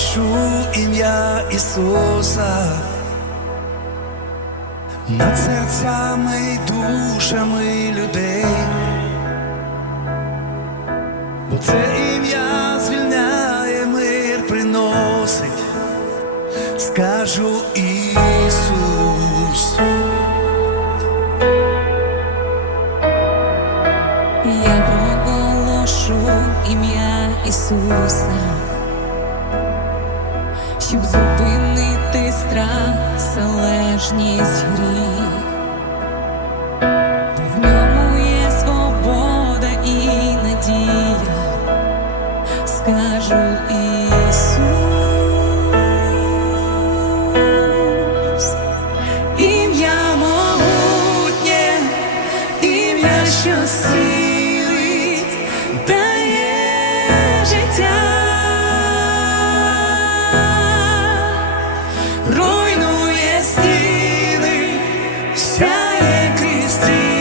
Плачу ім'я Ісуса над серцями і душами людей, бо це ім'я звільняє мир, приносить, скажу Ісус. Я проголошу ім'я Ісуса щоб зупинити страх, залежність гріх, в ньому є свобода і надія, скажу Ісус, ім'я могутнє, ім'я щастя. Christine.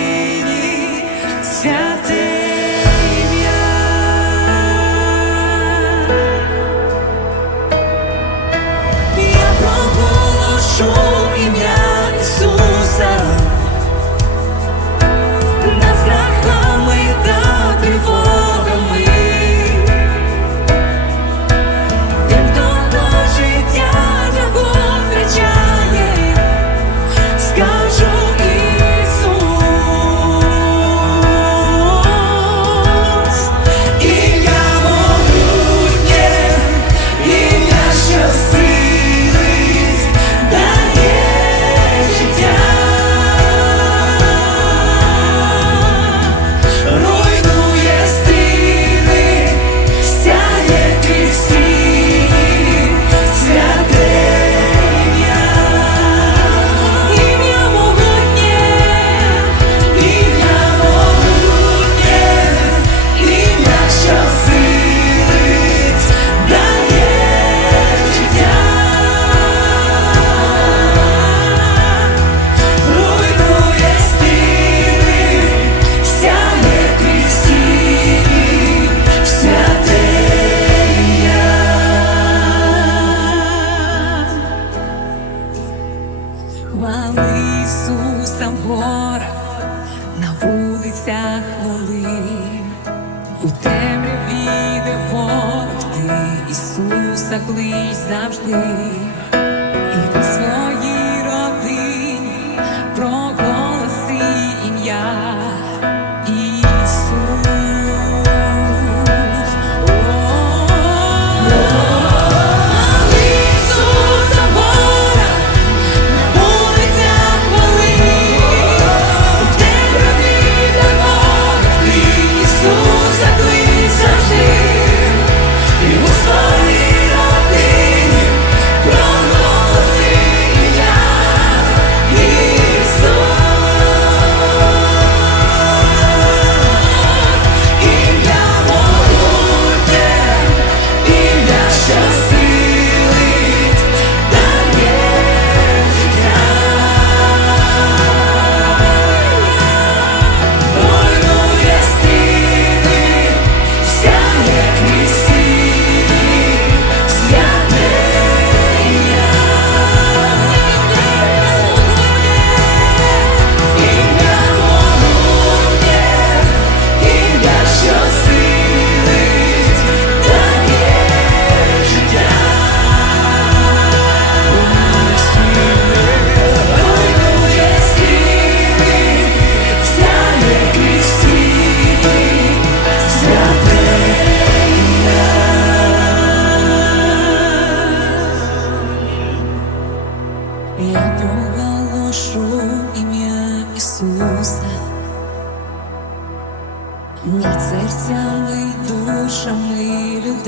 заклич завжди.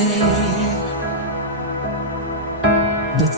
baby. But